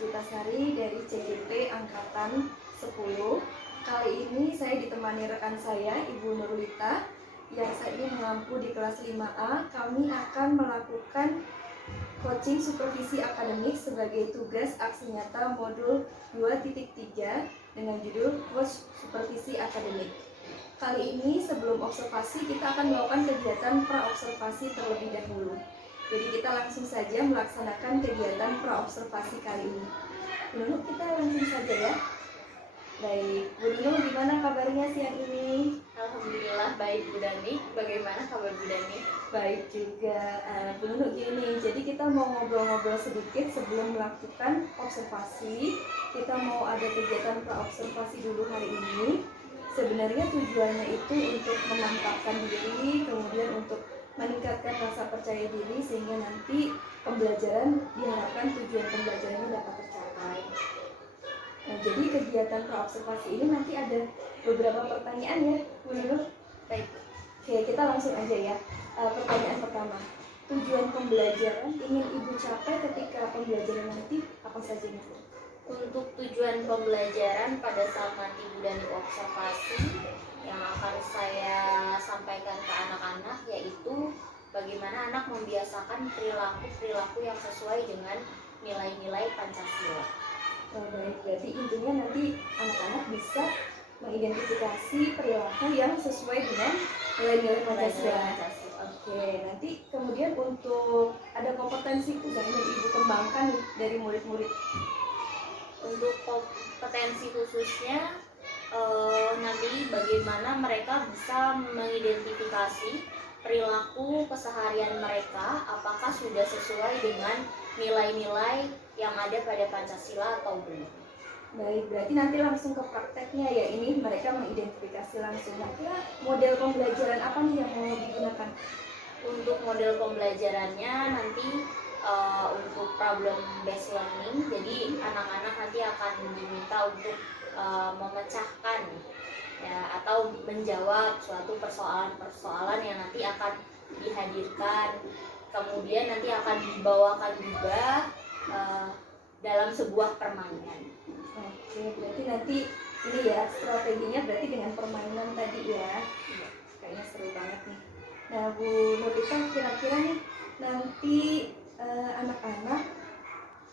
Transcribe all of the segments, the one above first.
Puspitasari dari CGP Angkatan 10. Kali ini saya ditemani rekan saya, Ibu Nurlita, yang saat ini mengampu di kelas 5A. Kami akan melakukan coaching supervisi akademik sebagai tugas aksi nyata modul 2.3 dengan judul Coach Supervisi Akademik. Kali ini sebelum observasi kita akan melakukan kegiatan pra-observasi terlebih dahulu. Jadi kita langsung saja melaksanakan kegiatan pra-observasi kali ini. Bu Nunu, kita langsung saja ya. Baik, Bu Nunu gimana kabarnya siang ini? Alhamdulillah baik Bu Dani. Bagaimana kabar Bu Dani? Baik juga. Bu Nunu gini nih, jadi kita mau ngobrol-ngobrol sedikit sebelum melakukan observasi. Kita mau ada kegiatan pra-observasi dulu hari ini. Sebenarnya tujuannya itu untuk memantapkan diri, kemudian untuk meningkatkan rasa percaya diri sehingga nanti pembelajaran diharapkan tujuan pembelajarannya dapat tercapai. Nah, jadi kegiatan pra-observasi ini nanti ada beberapa pertanyaan ya, Bu Nunu. Baik. Oke, kita langsung aja ya. Pertanyaan pertama, tujuan pembelajaran ingin Ibu capai ketika pembelajaran nanti apa saja nih, Bu? Untuk tujuan pembelajaran pada saat nanti Bu Dani observasi yang akan saya sampaikan ke anak-anak yaitu bagaimana anak membiasakan perilaku yang sesuai dengan nilai-nilai Pancasila. Baik, berarti intinya nanti anak-anak bisa mengidentifikasi perilaku yang sesuai dengan nilai-nilai Pancasila. Oke, nanti kemudian untuk ada kompetensi yang ingin Ibu kembangkan dari murid-murid. Untuk kompetensi khususnya nanti bagaimana mereka bisa mengidentifikasi perilaku keseharian mereka apakah sudah sesuai dengan nilai-nilai yang ada pada Pancasila atau belum. Baik, berarti nanti langsung ke prakteknya ya, ini mereka mengidentifikasi langsung. Nah, kira model pembelajaran apa nih yang mau digunakan? Untuk model pembelajarannya nanti untuk problem based learning, jadi anak-anak nanti akan diminta untuk memecahkan ya, atau menjawab suatu persoalan-persoalan yang nanti akan dihadirkan, kemudian nanti akan dibawakan juga dalam sebuah permainan. Oke, berarti nanti ini ya strateginya berarti dengan permainan tadi ya. Kayaknya seru banget nih. Nah, Bu Nurlita, kira-kira nih nanti anak-anak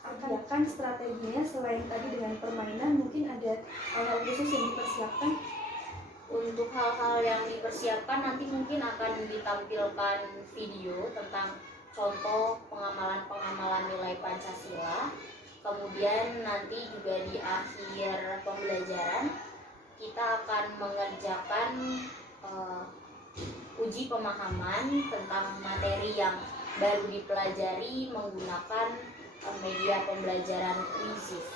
akan strateginya selain tadi dengan permainan, mungkin ada hal-hal khusus yang dipersiapkan? Untuk hal-hal yang dipersiapkan nanti mungkin akan ditampilkan video tentang contoh pengamalan nilai Pancasila. Kemudian nanti juga di akhir pembelajaran kita akan mengerjakan uji pemahaman tentang materi yang baru dipelajari menggunakan media pembelajaran Quizizz.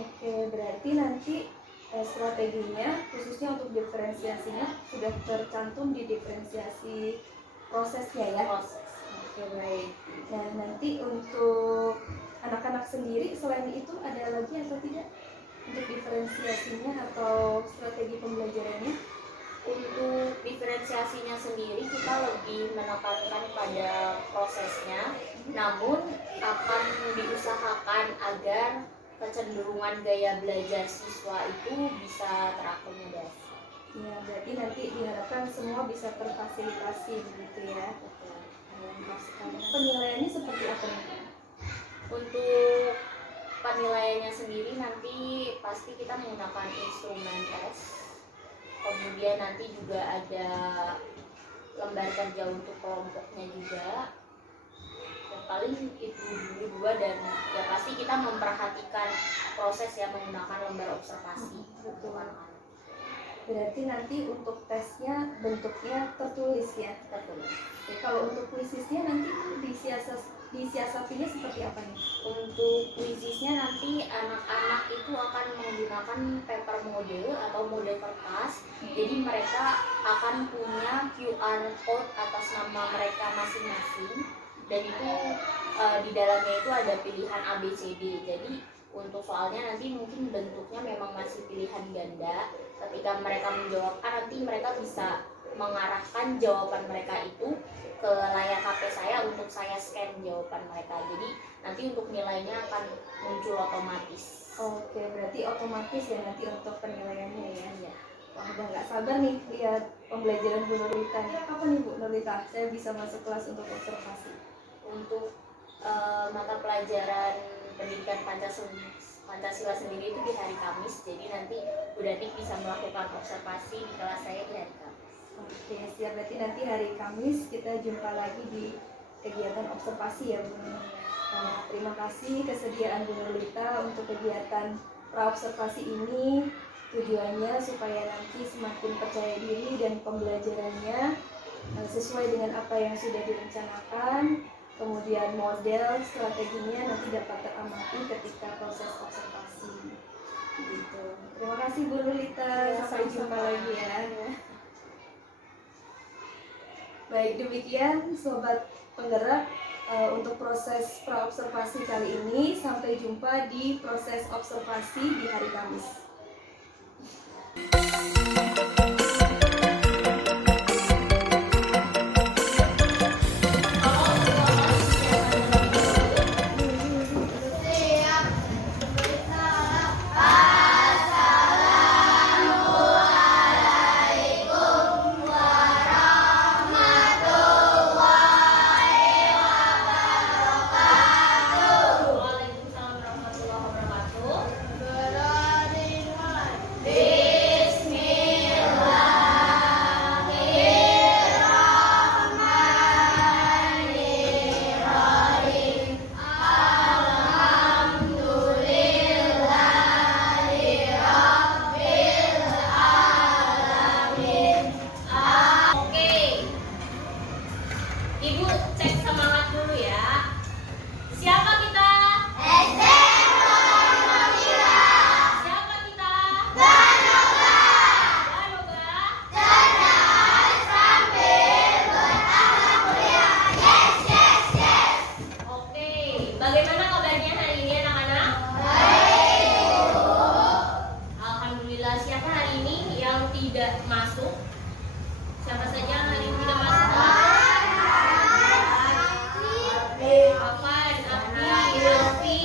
Oke, berarti nanti strateginya khususnya untuk diferensiasinya sudah tercantum di diferensiasi prosesnya ya? Proses. Oke, baik. Nah, nanti untuk anak-anak sendiri selain itu ada lagi atau tidak untuk diferensiasinya atau strategi pembelajarannya? Untuk diferensiasinya sendiri kita lebih menekankan pada prosesnya, namun akan diusahakan agar kecenderungan gaya belajar siswa itu bisa terakomodasi. Ya, berarti nanti diharapkan semua bisa terfasilitasi begitu ya. Penilaiannya seperti apa nih? Untuk penilaiannya sendiri nanti pasti kita menggunakan instrumen tes. Kemudian nanti juga ada lembar kerja untuk kelompoknya juga. Ya, paling itu dua dan ya pasti kita memperhatikan proses yang menggunakan lembar observasi. Betul. Berarti nanti untuk tesnya bentuknya tertulis ya? Tertulis. Kalau untuk Quizizznya nanti disiasatinya seperti apa nih? Untuk Quizizznya nanti anak-anak itu akan menggunakan paper model atau model kertas. Jadi mereka akan punya QR code atas nama mereka masing-masing dan itu di dalamnya itu ada pilihan ABCD. Jadi untuk soalnya nanti mungkin bentuknya memang masih pilihan ganda. Ketika mereka menjawab A nanti mereka bisa mengarahkan jawaban mereka itu ke layar HP saya untuk saya scan jawaban mereka. Jadi nanti untuk nilainya akan muncul otomatis. Oke, berarti otomatis ya nanti untuk penilaiannya ya. Iya. Wah, udah nggak sabar nih lihat pembelajaran Bu Nurlita nih. Kapan nih Bu Nurlita saya bisa masuk kelas untuk observasi? Untuk mata pelajaran pendidikan Pancasila sendiri itu di hari Kamis. Jadi nanti Bu Danik bisa melakukan observasi di kelas saya di hari Kamis. Oke, siap. Berarti nanti hari Kamis kita jumpa lagi di kegiatan observasi ya Bu. Nah, terima kasih kesediaan Bu Nurlita untuk kegiatan praobservasi ini. Tujuannya supaya nanti semakin percaya diri dan pembelajarannya sesuai dengan apa yang sudah direncanakan. Kemudian model strateginya nanti dapat teramati ketika proses observasi. Gitu. Terima kasih Bu Nurlita. Sampai jumpa lagi ya. Baik, demikian Sobat Penggerak untuk proses praobservasi kali ini. Sampai jumpa di proses observasi di hari Kamis. Waalaikumsalam warahmatullahi wabarakatuh. Oke, Ibu cek semangat dulu ya. Siapa kita? Siapa kita? Ganoga. Oke, bagaimana kabarnya hari ini anak-anak? Alhamdulillah. Siapa hari ini yang tidak masuk? Siapa saja yang hari ini tidak masuk? Afan, Abdi, Lutfi,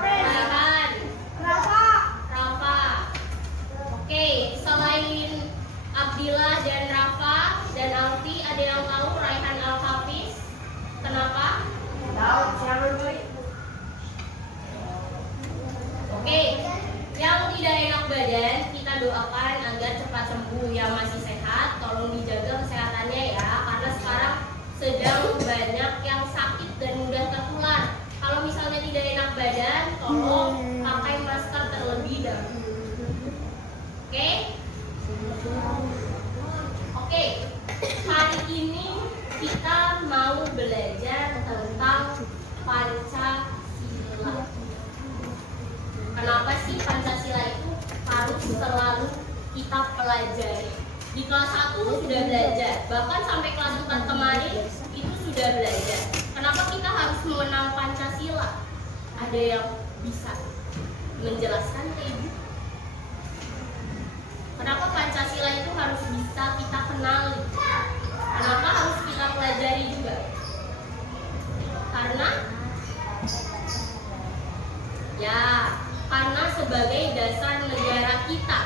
Farhan, Rafa. Oke, selain Abdillah dan Rafa dan Alfi, ada yang tahu Raihan Al-Hafiz? Kenapa? Oke, yang tidak enak badan kita doakan agar cepat sembuh. Yang masih sehat tolong dijaga kesehatannya ya, karena sekarang sedang banyak yang sakit dan mudah tertular. Kalau misalnya tidak enak badan, tolong pakai masker terlebih dahulu. Oke? Oke, hari ini kita mau belajar tentang Pancasila. Kenapa sih Pancasila itu harus selalu kita pelajari? Di kelas 1 sudah belajar, bahkan sampai kelas 4 kemarin itu sudah belajar. Kenapa kita harus mengenal Pancasila? Ada yang bisa menjelaskan ke Ibu? Kenapa Pancasila itu harus bisa kita kenali? Kenapa harus kita pelajari juga? Karena sebagai dasar negara kita,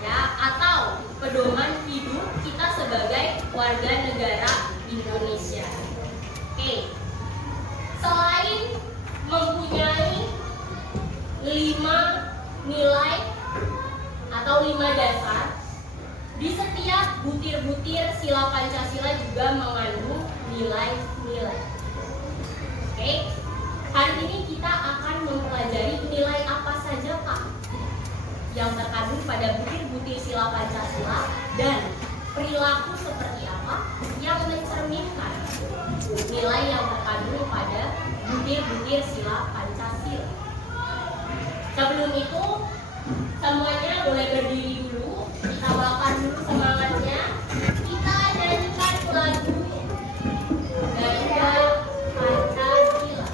ya, atau pedoman hidup kita sebagai warga negara Indonesia. Oke, selain mempunyai 5 nilai atau 5 dasar, di setiap butir-butir sila Pancasila juga mengandung nilai-nilai. Oke, hari ini kita akan mempelajari nilai apa saja Kak yang terkandung pada butir-butir sila Pancasila dan perilaku seperti apa yang mencerminkan nilai yang terkandung pada butir-butir sila Pancasila. Sebelum itu, semuanya boleh berdiri dulu, kita bawakan dulu semangatnya. Kita nyanyikan lagu Ganda Pancasila.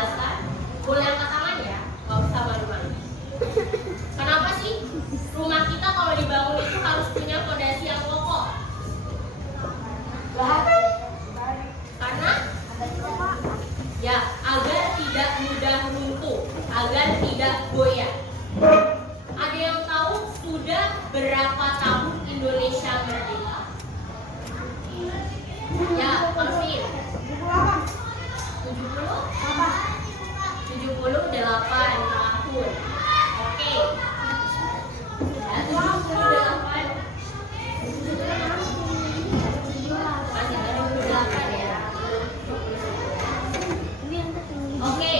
jelaskan? Boleh angkat tangan ya, nggak usah malu-malu. Kenapa sih rumah kita kalau dibangun itu harus punya fondasi yang kokoh? Karena ya agar tidak mudah runtuh, agar tidak goyah. Ada yang tahu sudah berapa tahun Indonesia merdeka? Ya, Alvin. 78 tahun. Oke. Ya, 78. Masih ada 78 ya. Oke.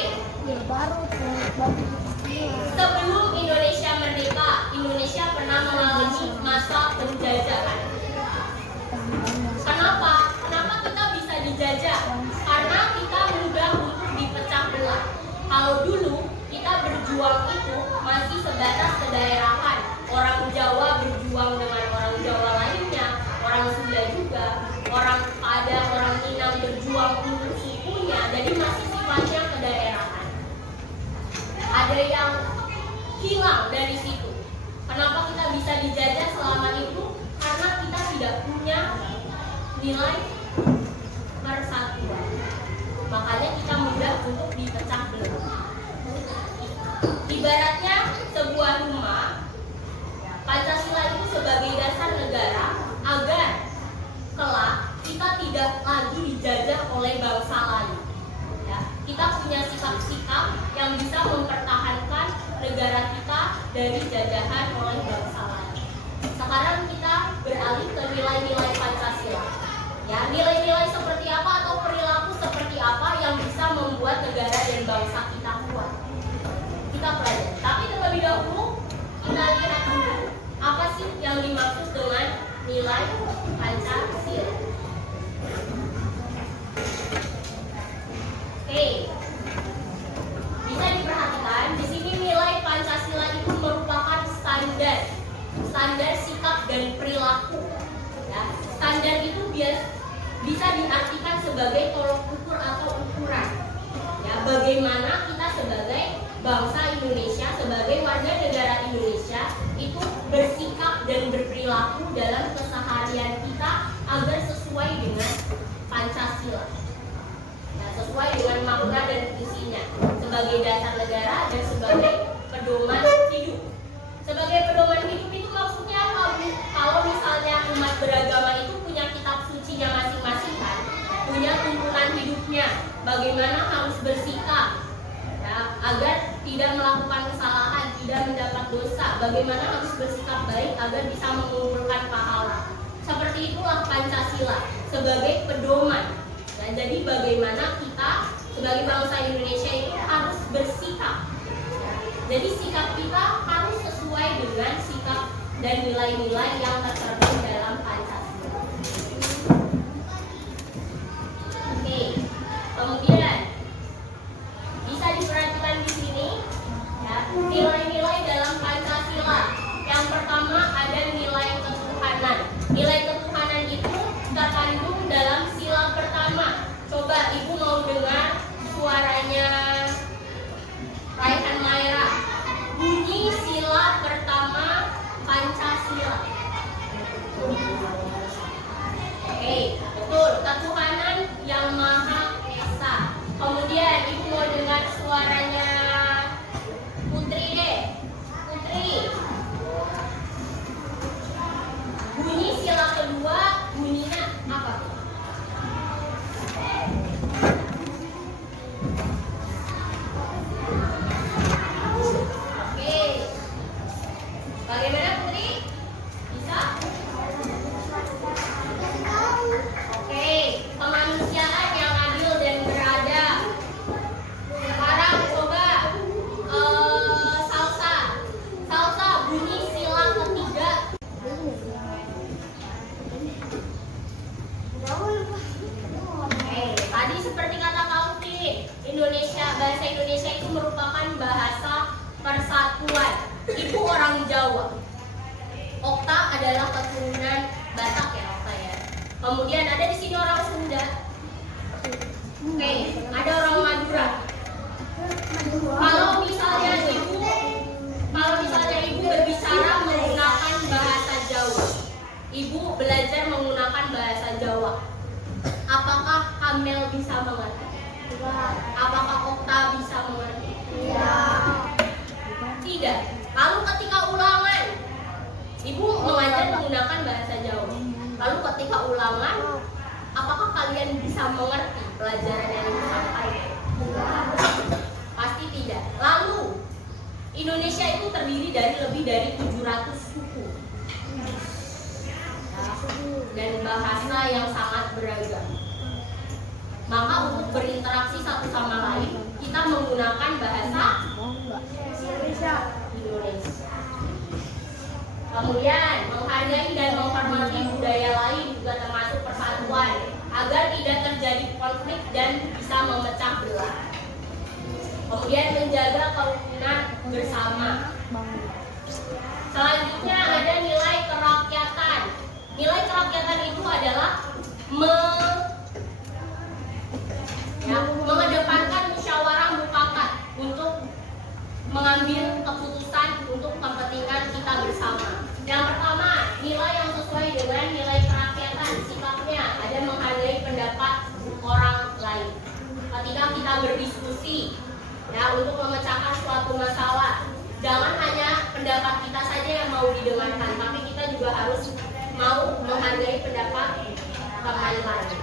Sebelum Indonesia merdeka, Indonesia pernah mengalami masa penjajahan. Kenapa? Kenapa kita bisa dijajah? Karena kita mudah untuk dipecah belah. Kalau dulu kita berjuang itu masih sebatas kedaerahan. Orang Jawa berjuang dengan orang Jawa lainnya, orang Sunda juga, orang Padang, orang Minang berjuang untuk sukunya. Jadi masih sifatnya kedaerahan. Ada yang hilang dari situ. Kenapa kita bisa dijajah selama itu? Karena kita tidak punya nilai persatuan. Makanya kita mudah untuk dipecah belah. Ibaratnya sebuah rumah, Pancasila itu sebagai dasar negara agar kelak kita tidak lagi dijajah oleh bangsa lain. Ya, kita punya sikap-sikap yang bisa mempertahankan negara kita dari jajahan oleh bangsa lain. Sekarang kita beralih ke nilai-nilai Pancasila. Ya, nilai-nilai seperti apa atau perilaku seperti apa yang bisa membuat negara dan bangsa kita kuat. Kita pelajari. Tapi terlebih dahulu kita lihat dulu apa sih yang dimaksud dengan nilai Pancasila. Oke. Bisa diperhatikan di sini nilai Pancasila itu merupakan standar sikap dan perilaku. Ya, standar itu bisa diartikan sebagai tolok ukur atau ukuran. Ya, bagaimana kita sebagai bangsa Indonesia, sebagai warga negara Indonesia itu bersikap dan berperilaku dalam keseharian kita agar sesuai dengan Pancasila. Ya, sesuai dengan makna dan fungsinya sebagai dasar negara dan sebagai pedoman hidup. Sebagai pedoman hidup itu maksudnya apa, Bu? Kalau misalnya umat beragama itu punya kitab sucinya masing-masing kan, punya tuntunan hidupnya, bagaimana harus bersikap, ya, agar tidak melakukan kesalahan, tidak mendapat dosa, bagaimana harus bersikap baik agar bisa mengumpulkan pahala. Seperti itulah Pancasila sebagai pedoman. Ya, jadi bagaimana kita sebagai bangsa Indonesia itu harus bersikap. Jadi sikap kita harus sesuai dengan sikap dan nilai-nilai yang tercermin dalam Pancasila. Oke, kemudian bisa diperhatikan di sini ya, nilai-nilai dalam Pancasila. Yang pertama ada nilai ketuhanan. Nilai ketuhanan itu terkandung dalam sila pertama. Coba Ibu mau dengar suaranya Raihan Maira. Bunyi sila pertama Pancasila. Oke, betul. Ketuhanan yang Maha Esa. Kemudian Ibu mau dengar suaranya Putri deh. Putri. Bunyi sila kedua bunyinya apa? Bagaimana Putri? Bisa? Oke, kemanusiaan yang adil dan beradab. Sekarang coba salsa. Salsa bunyi sila ketiga. Oke, tadi seperti kata Kauti, bahasa Indonesia itu merupakan bahasa persatuan. Ibu orang Jawa. Okta adalah keturunan Batak ya, Okta ya. Kemudian ada di sini orang Sunda. Oke, ada orang Madura. Kalau misalnya ibu berbicara menggunakan bahasa Jawa, ibu belajar menggunakan bahasa Jawa, apakah Kamel bisa mengerti? Apakah Okta bisa mengerti? Tidak. Lalu ketika ulangan, ibu mengajar menggunakan bahasa Jawa. Lalu ketika ulangan, apakah kalian bisa mengerti pelajaran yang disampaikan? Pasti tidak. Lalu Indonesia itu terdiri dari lebih dari 700 suku dan bahasa yang sangat beragam. Maka untuk berinteraksi satu sama lain, kita menggunakan bahasa Indonesia. Kemudian menghargai dan menghormati budaya lain juga termasuk persatuan agar tidak terjadi konflik dan bisa memecah belah. Kemudian menjaga kerukunan bersama. Selanjutnya ada nilai kerakyatan. Nilai kerakyatan itu adalah mengedepankan musyawarah mufakat untuk mengambil keputusan untuk kepentingan kita bersama. Yang pertama, nilai yang sesuai dengan nilai kerakyatan, sikapnya ada menghargai pendapat orang lain. Ketika kita berdiskusi, ya, untuk memecahkan suatu masalah, jangan hanya pendapat kita saja yang mau didengarkan, tapi kita juga harus mau menghargai pendapat teman lain.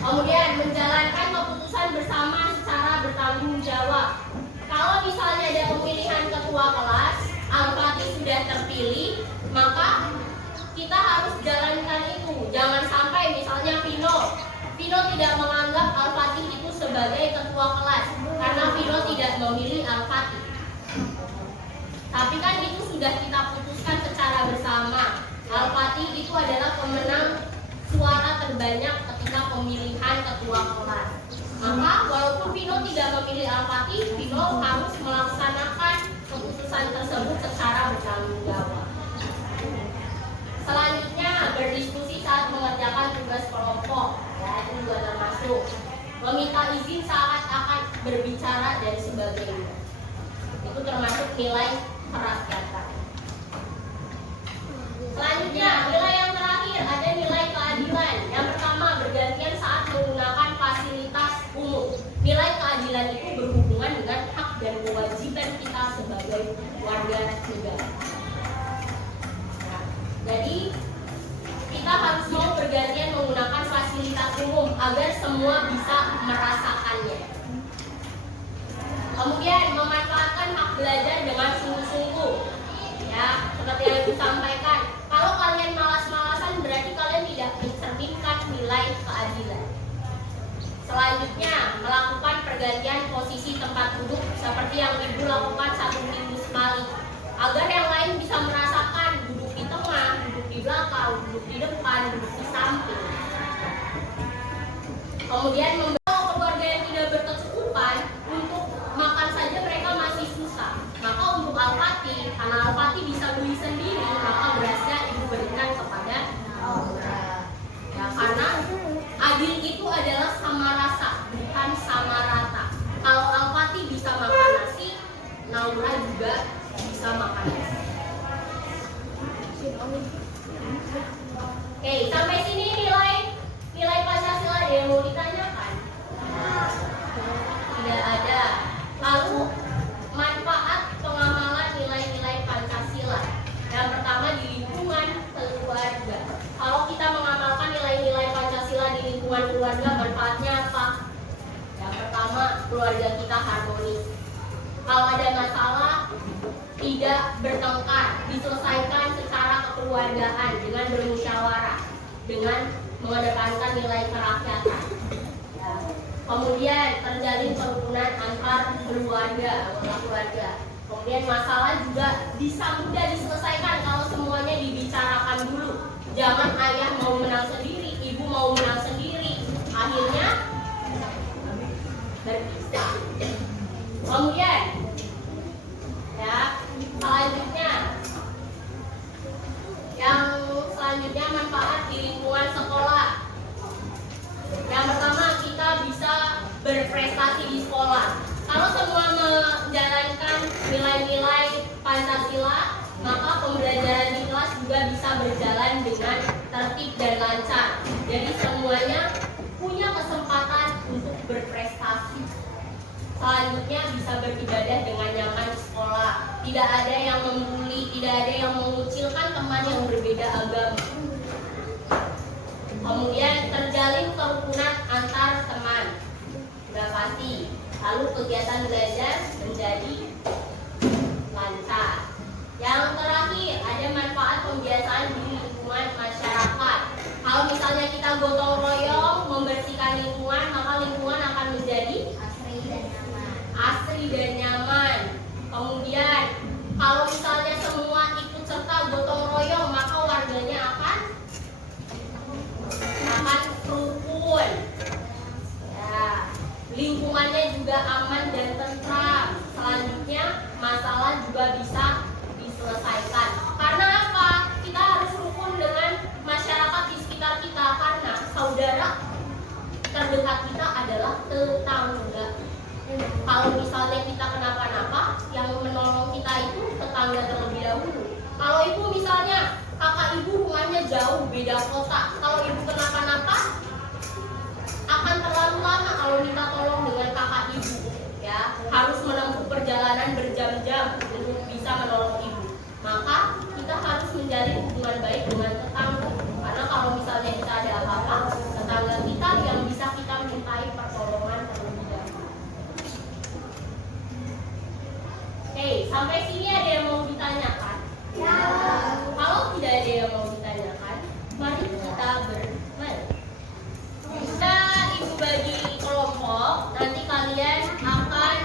Kemudian menjalankan keputusan bersama secara bertanggung jawab. Kalau misalnya ada pemilihan ketua kelas, Al-Fatih sudah terpilih, maka kita harus jalankan itu. Jangan sampai misalnya Vino tidak menganggap Al-Fatih itu sebagai ketua kelas karena Vino tidak memilih Al-Fatih. Tapi kan itu sudah kita putuskan secara bersama. Al-Fatih itu adalah pemenang suara terbanyak ketika pemilihan ketua kelas. Maka walaupun Vino tidak memilih Al-Fatih, Vino harus melaksanakan keputusan tersebut secara bertanggung jawab. Selanjutnya berdiskusi saat mengerjakan tugas kelompok, ya, itu juga termasuk. Meminta izin saat akan berbicara dan sebagainya. Itu termasuk nilai kerakyatan. Selanjutnya, nilai yang terakhir ada nilai keadilan. Yang pertama, bergantian saat menggunakan fasilitas umum. Nilai keadilan itu berhubungan dengan hak dan kewajiban kita sebagai warga negara. Nah, jadi kita harus mau bergantian menggunakan fasilitas umum agar semua bisa merasakannya. Kemudian memanfaatkan hak belajar dengan sungguh-sungguh. Ya, seperti yang disampaikan. Kalau kalian malas-malasan berarti kalian tidak mencerminkan nilai keadilan. Selanjutnya, melakukan pergantian posisi tempat duduk seperti yang Ibu lakukan satu minggu sekali, agar yang lain bisa merasakan duduk di tengah, duduk di belakang, duduk di depan, duduk di samping. Kemudian membawa keluarga yang tidak berkecukupan untuk makan saja mereka masih susah. Maka untuk Al-Fatih, karena Al-Fatih bisa beli sendiri, maka berasnya Ibu berikan kepada Naura. Ya, karena adil itu adalah sama rasa, bukan sama rata. Kalau Al-Fatih bisa makan nasi, Naura juga bisa makan nasi. Oke, sampai sini nilai Pancasila ada yang mau ditanyakan? Tidak ada. Lalu manfaat pengamalan nilai-nilai Pancasila. Yang pertama di lingkungan keluarga. Kalau kita mengamalkan nilai-nilai Pancasila di lingkungan keluarga, manfaatnya apa? Yang pertama, keluarga kita harmonis. Kalau ada masalah, tidak bertengkar, diselesaikan secara kekeluargaan dengan bermusyawarah, dengan mengedepankan nilai kerakyatan. Ya. Kemudian terjalin kerukunan antar keluarga, anggota keluarga. Kemudian masalah juga bisa mudah diselesaikan kalau semuanya dibicarakan dulu. Jangan ayah mau menang sendiri, ibu mau menang sendiri, akhirnya berpisah. Kemudian, ya, selanjutnya manfaat di lingkungan sekolah. Yang pertama, kita bisa berprestasi di sekolah. Kalau semua menjalankan nilai-nilai Pancasila, maka pembelajaran di kelas juga bisa berjalan dengan tertib dan lancar. Jadi semuanya punya kesempatan untuk berprestasi. Selanjutnya bisa beribadah dengan nyaman di sekolah. Tidak ada yang membuli, tidak ada yang mengucilkan teman yang berbeda agama. Kemudian terjalin kerukunan antar teman. Sudah pasti. Lalu kegiatan belajar menjadi lancar. Yang terakhir, ada manfaat pembiasaan di lingkungan masyarakat. Kalau misalnya kita gotong royong membersihkan lingkungan, maka lingkungan akan menjadi asri dan nyaman. Kemudian kalau misalnya semua ikut serta gotong royong, maka warganya akan rukun. Ya, lingkungannya juga aman dan tentram. Selanjutnya masalah juga bisa diselesaikan. Karena apa? Kita harus rukun dengan masyarakat di sekitar kita, karena saudara terdekat kita adalah tetangga. Kalau misalnya kita kenapa-napa, yang menolong kita itu tetangga terlebih dahulu. Kalau ibu misalnya kakak ibu rumahnya jauh, beda kota, kalau ibu kenapa-napa akan terlalu lama kalau minta tolong dengan kakak ibu. Ya, harus menempuh perjalanan berjam-jam untuk bisa menolong ibu. Maka kita harus menjalin hubungan baik dengan tetangga. Karena kalau misalnya kita ada apa-apa, tetangga kita yang bisa kita mintai pertolongan terlebih dahulu. Oke, sampai sini ada yang mau ditanyakan? Ya. Kalau tidak ada yang mau ditanyakan, mari kita bermain. Kita ibu bagi kelompok, nanti kalian akan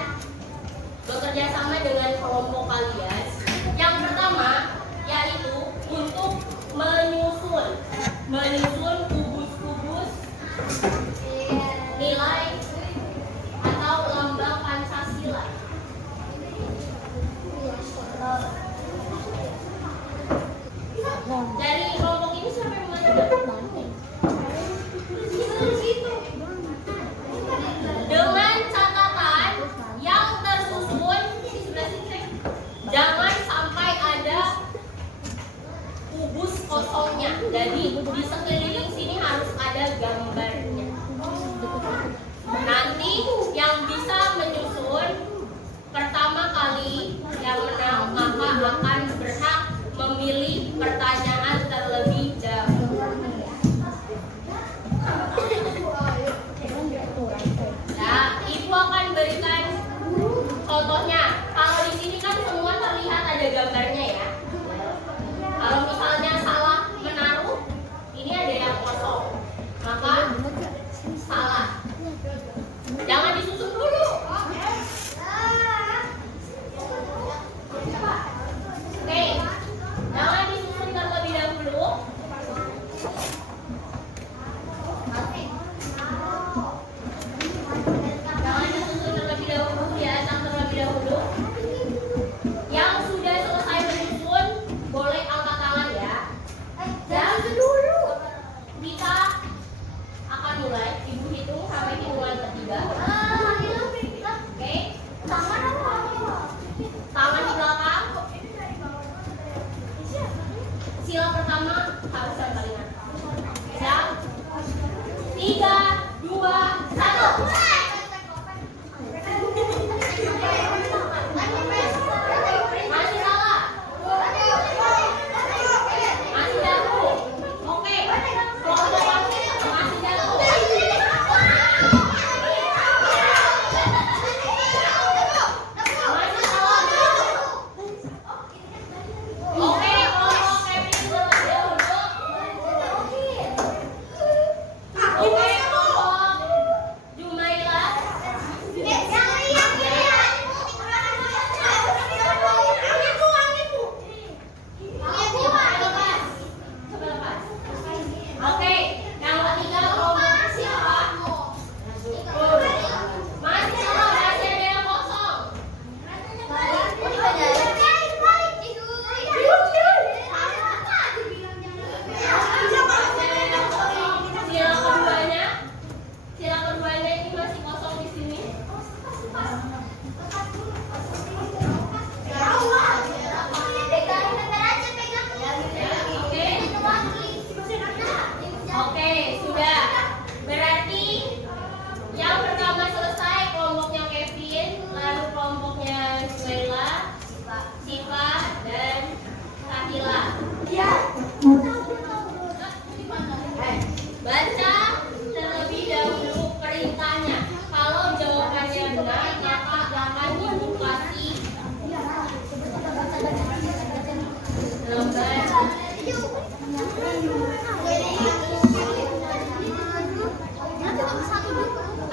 bekerja sama dengan kelompok kalian. Yang pertama yaitu untuk menyusun kubus-kubus nilai atau lambang Pancasila. Dari kelompok ini siapa yang mau? Dengan catatan yang tersusun di sebelah sini, jangan sampai ada kubus kosongnya. Jadi di sekeliling sini harus ada gambarnya. Nanti yang bisa menyusun pertama kali yang menang maka akan berhak memilih pertanyaan terlebih dahulu. Nah, ibu akan berikan contohnya. Kalau di sini kan semua terlihat ada gambarnya ya. Kalau misalnya salah menaruh, ini ada yang kosong, maka salah. Jangan disusun dulu. Oke, jangan disusun terlebih dahulu. Jangan disusun terlebih dahulu, diacak terlebih dahulu. Yang sudah selesai menyusun, boleh angkat tangan ya. Dan dulu kita akan mulai. Ibu hitung sampai hitungan ketiga. Oke, tangan di belakang. Sila pertama harus yang paling atas. Siap? 3, 2, 1. Masih salah? Masih jatuh? Oke. Kelompok kami masih jatuh. Masih salah? Oke, kelompok Kevin terlebih dahulu. Oke, Oke, sudah. Berarti yang pertama selesai kelompoknya Kevin, lalu kelompoknya Suela, Siva, dan Kahila. Iya. Baca terlebih dahulu perintahnya. Kalau jawabannya benar, maka akan ibu kasih lembar.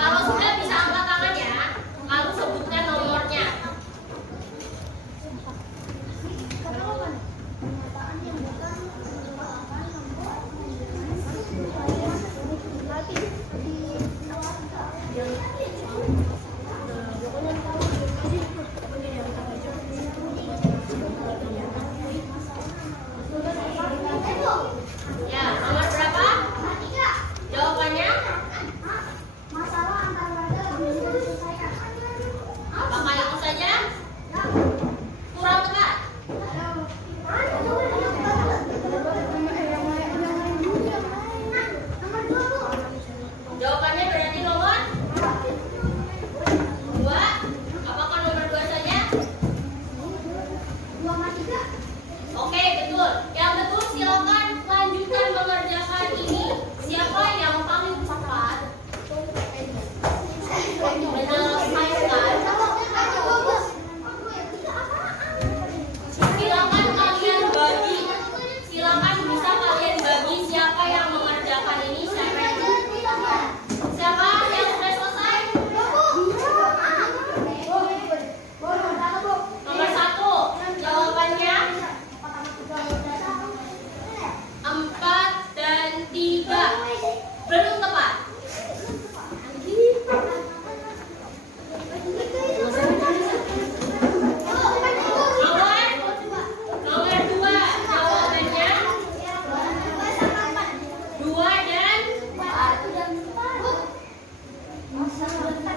Kalau sudah bisa angkat tangan ya, lalu sebutkan nomornya. Ya, nomor berapa? Jawabannya? Apakah itu saja? Kurang tepat? Jawabannya berarti nomor 2. Apakah nomor 2 saja? Oke, betul. Yang betul silakan lanjutkan mengerjakan ini. Siapa yang paling cepat menyelesaikan? Silakan kalian bagi. Silakan bisa kalian bagi siapa yang mengerjakan ini. Siapa yang sudah selesai? Nomor 1. Jawabannya 4 dan 3. Belum tepat. Nomor 2. Jawabannya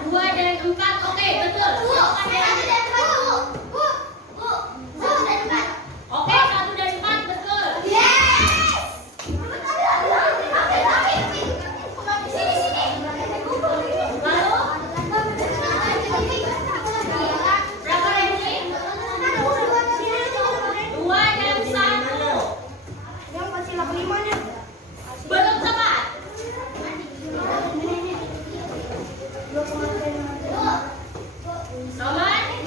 2 dan 4. Oke, betul. Silakan ya. Oke, 1 dan 4 betul. Lalu berapa ranking? 2 dan 1. Belum tepat. Nomor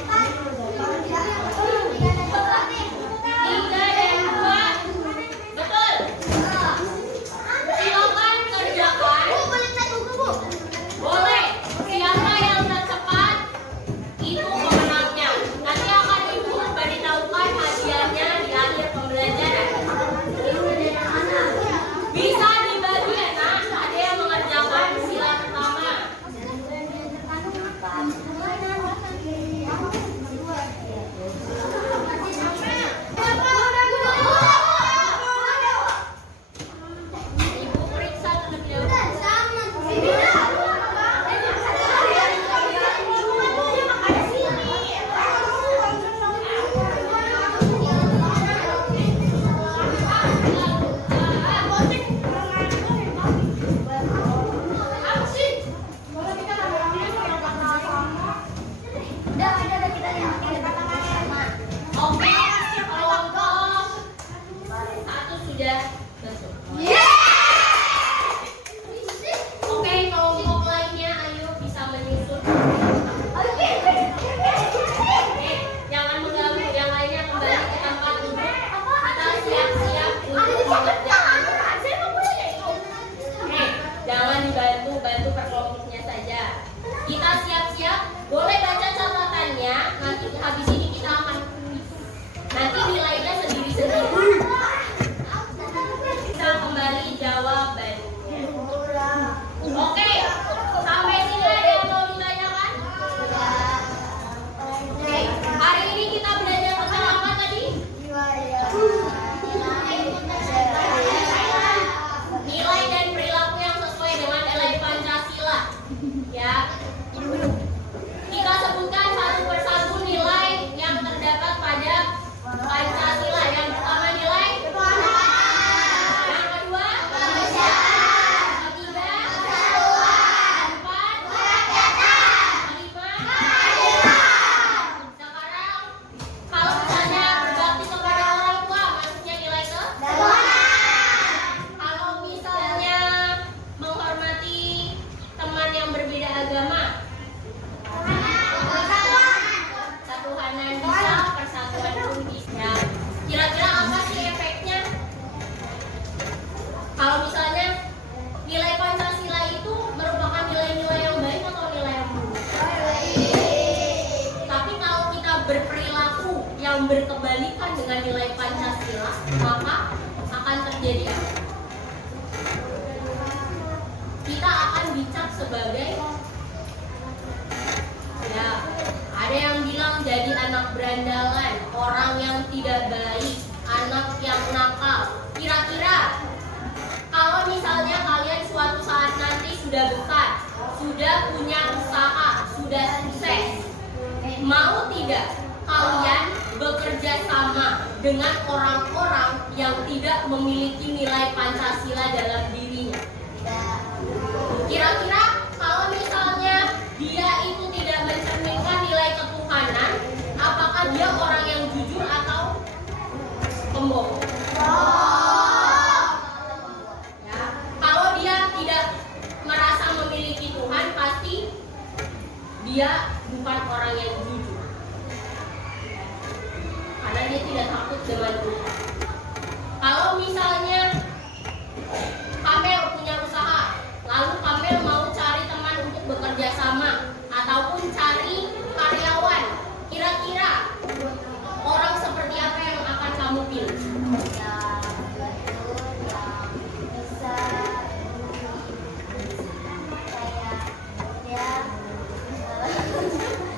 maka akan terjadi apa? Kita akan dicap sebagai, ya, ada yang bilang jadi anak berandalan, orang yang tidak baik, anak yang nakal. Kira-kira kalau misalnya kalian suatu saat nanti sudah besar, sudah punya usaha, sudah sukses, mau tidak kalian bekerja sama dengan orang-orang yang tidak memiliki nilai Pancasila dalam dirinya? Kira-kira kalau misalnya dia itu tidak mencerminkan nilai ketuhanan, apakah dia orang yang jujur atau pembohong? Ya, kalau dia tidak merasa memiliki Tuhan, pasti dia bukan orang yang jujur, karena dia tidak takut dengan Tuhan. Kalau misalnya Kamel punya usaha, lalu Kamel mau cari teman untuk bekerja sama ataupun cari karyawan, kira-kira orang seperti apa yang akan kamu pilih?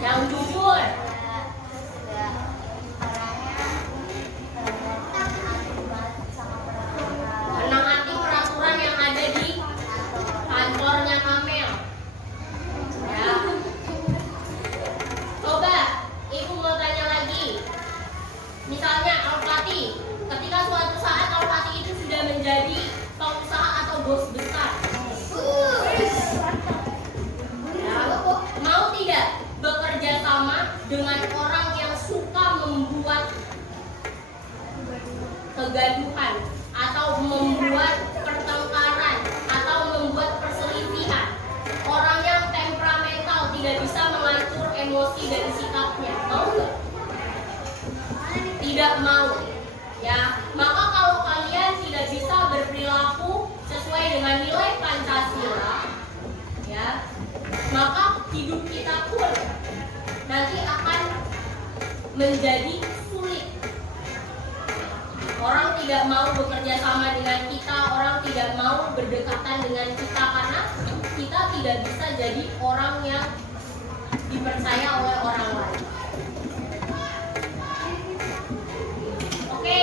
Yang jujur. Menaati peraturan yang ada di kantornya Kamel. Ya. Coba, Ibu mau tanya lagi. Misalnya Al-Fatih, ketika suatu saat Al-Fatih itu sudah menjadi pengusaha atau bos besar, ya, mau tidak bekerja sama dengan orang yang suka membuat kegaduhan atau membuat pertengkaran atau membuat perselisihan, orang yang temperamental, tidak bisa mengatur emosi dan sikapnya? Mau nggak? Tidak mau. Ya, maka kalau kalian tidak bisa berperilaku sesuai dengan nilai Pancasila, ya, maka hidup kita pun nanti akan menjadi sulit. Orang tidak mau bekerja sama dengan kita, orang tidak mau berdekatan dengan kita karena kita tidak bisa jadi orang yang dipercaya oleh orang lain. Oke,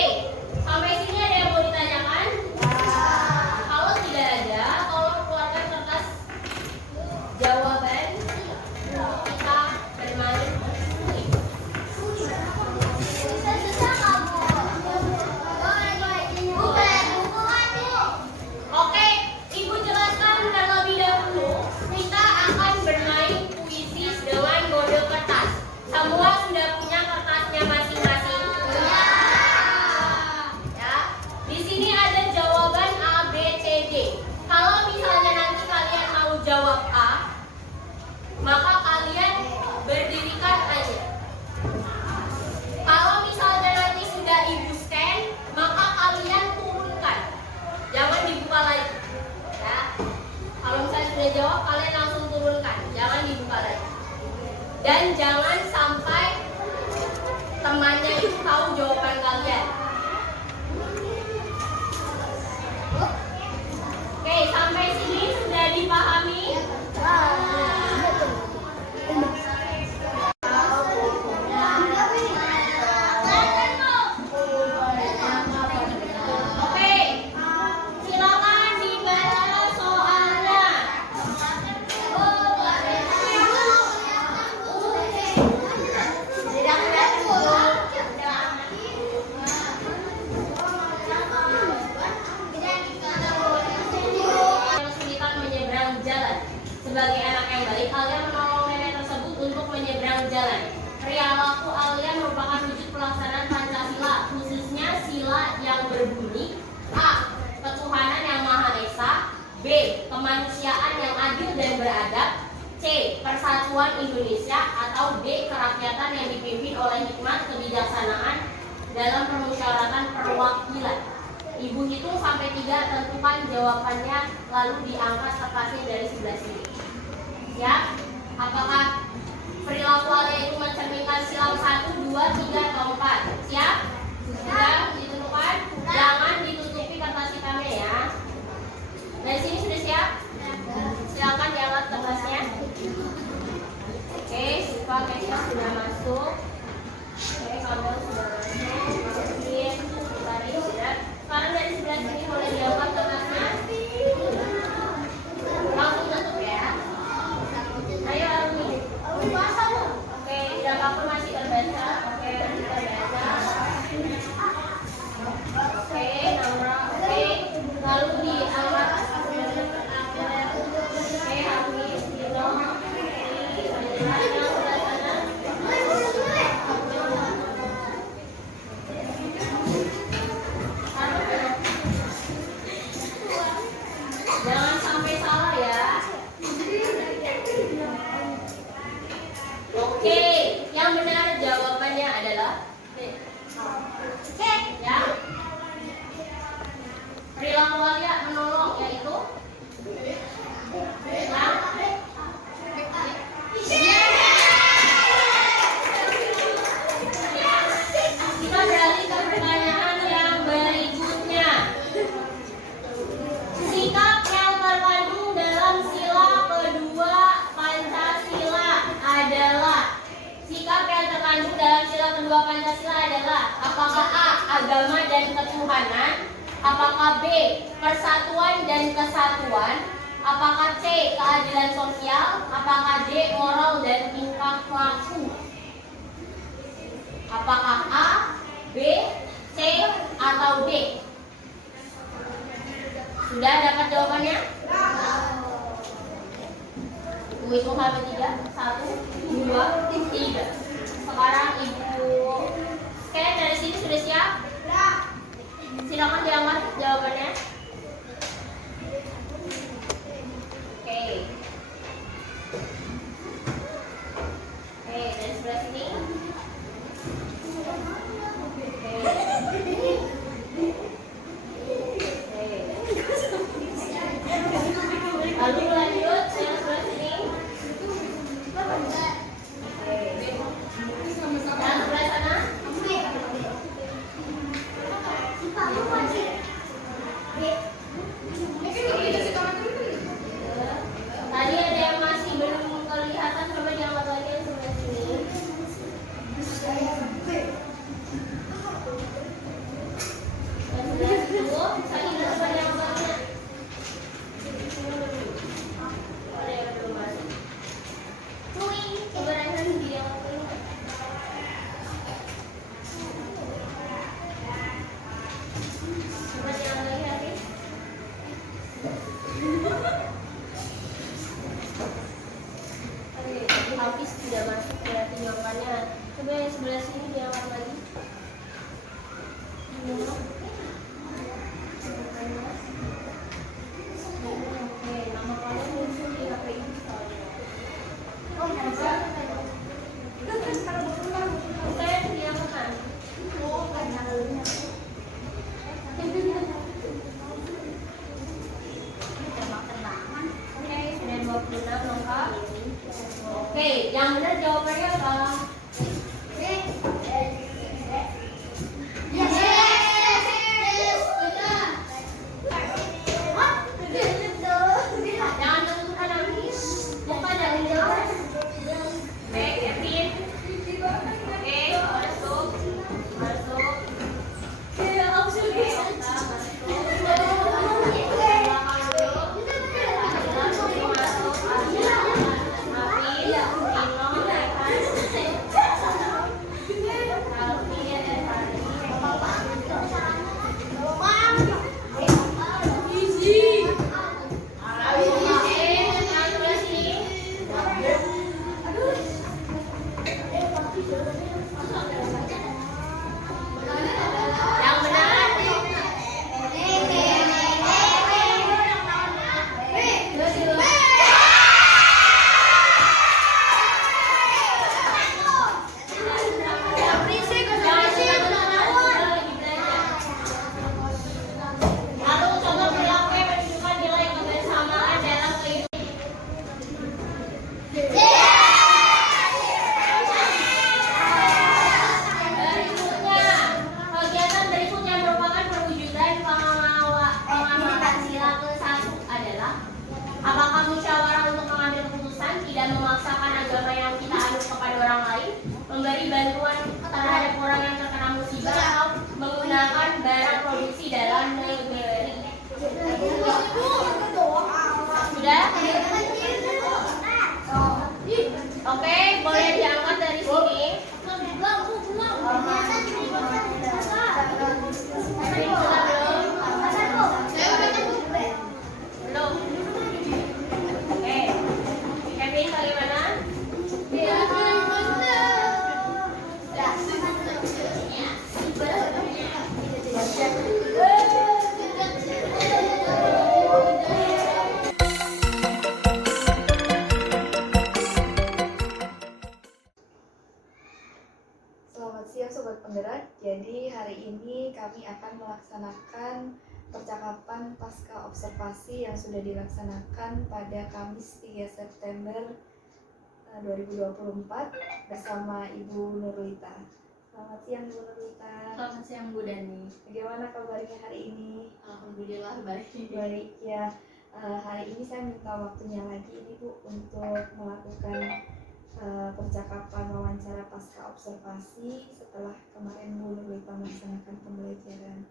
sampai sini ada yang mau ditanyakan? Kalau tidak ada, tolong keluarkan kertas jawaban untuk kita bermain. Oke, Ibu jelaskan terlebih dahulu. Kita akan bermain puisi dengan mode kertas. Semua sudah punya kertasnya masing-masing? Ya. Di sini ada jawaban A, B, C, D. Kalau misalnya nanti kalian mau jawab A, maka kalian berdirikan aja. Kalau misalnya nanti sudah Ibu scan, maka kalian turunkan. Jangan dibuka lagi. Ya. Kalau misalnya sudah jawab, kalian langsung turunkan. Jangan dibuka lagi. Dan jangan sampai temannya itu tahu jawaban kalian. Oke, sampai sini sudah dipahami? Oke, silakan dibaca soalnya. Kesulitan menyeberang jalan. Sebagai anak yang baik, Alia menolong nenek tersebut untuk menyeberang jalan. Perilaku Alia merupakan wujud pelaksanaan Pancasila, khususnya sila yang berbunyi A. Ketuhanan yang Maha Esa, B. Kemanusiaan yang adil dan beradab, C. Persatuan Indonesia, atau D. Kerakyatan yang dipimpin oleh hikmat kebijaksanaan dalam permusyawaratan perwakilan. Ibu hitung sampai 3, tentukan jawabannya, lalu diangkat kertasnya dari sebelah sini. Siap? Apakah perilaku Alia itu mencerminkan sila 1, 2, 3, atau 4? Siap? Sudah ditentukan dijauhkan, jangan ditutupi kertas hitamnya ya. Dari sini sudah siap? Silakan diangkat kertasnya. Oke, Siva, Kesha sudah masuk. Oke, Kamel sudah masuk. Masukin, Tari sudah. Sekarang dari sebelah sini boleh diangkat kertasnya. Langsung tutup ya. Ayo Arumi. Oke, siapapun masih terbaca. Oke, masih terbaca. Oke, Namra. Oke, lalu diangkat. Oke, Arumi, Dino. Jangan sampai salah ya. Oke, yang benar jawabannya adalah C ya. Perilaku walia menolong yaitu kita beralih ke pertanyaan yang berikutnya. Sikap yang terkandung dalam sila kedua Pancasila adalah. Sikap yang terkandung dalam sila kedua Pancasila adalah apakah A. Agama dan ketuhanan, apakah B. Persatuan dan kesatuan, apakah C. Keadilan sosial, apakah D. Moral dan tingkah laku. Apakah A, B, C, atau D? Sudah dapat jawabannya? Hitung sampai 3. 1, 2, 3. Sekarang Ibu scan dari sini sudah siap? Silakan diangkat jawabannya. Oke. Oke, dari sebelah sini. Lalu lanjut yang sebelah sini. Yang sebelah sana. Tadi ada yang masih belum kelihatan, coba diangkat lagi yang sebelah sini. Yang sebelah situ, saya coba diangkatnya. Ada yang belum masuk. Coba Raihan diangkat. Coba diangkat lagi Hafiz. Oke, tadi Hafiz tidak masuk ya tinggalkannya. Coba yang sebelah sini diangkat lagi. Oke, nama kalian muncul di HP ini soalnya. Saya diangkat. Oke, sudah 26 lengkap. Oke, yang benar jawabannya apa? Jangan tentukan nangis. Buka jangan jawab. Baik, Kevin. Oke, masuk. Masuk. Oke, masuk. Masuk. Udah? Oke, boleh diangkat dari sini. Kevin sudah belum? Belum. Oke. Kevin bagaimana? Selamat siang Sobat Penggerak. Jadi hari ini kami akan melaksanakan percakapan pasca observasi yang sudah dilaksanakan pada Kamis 3 September 2024 bersama Ibu Nurlita. Selamat siang Ibu Nurlita. Selamat siang Bu Dani. Bagaimana kabarnya hari ini? Alhamdulillah baik. Baik ya. Hari ini saya minta waktunya lagi ini Bu untuk melakukan percakapan wawancara pasca observasi setelah kemarin Bu Nurlita melaksanakan pembelajaran.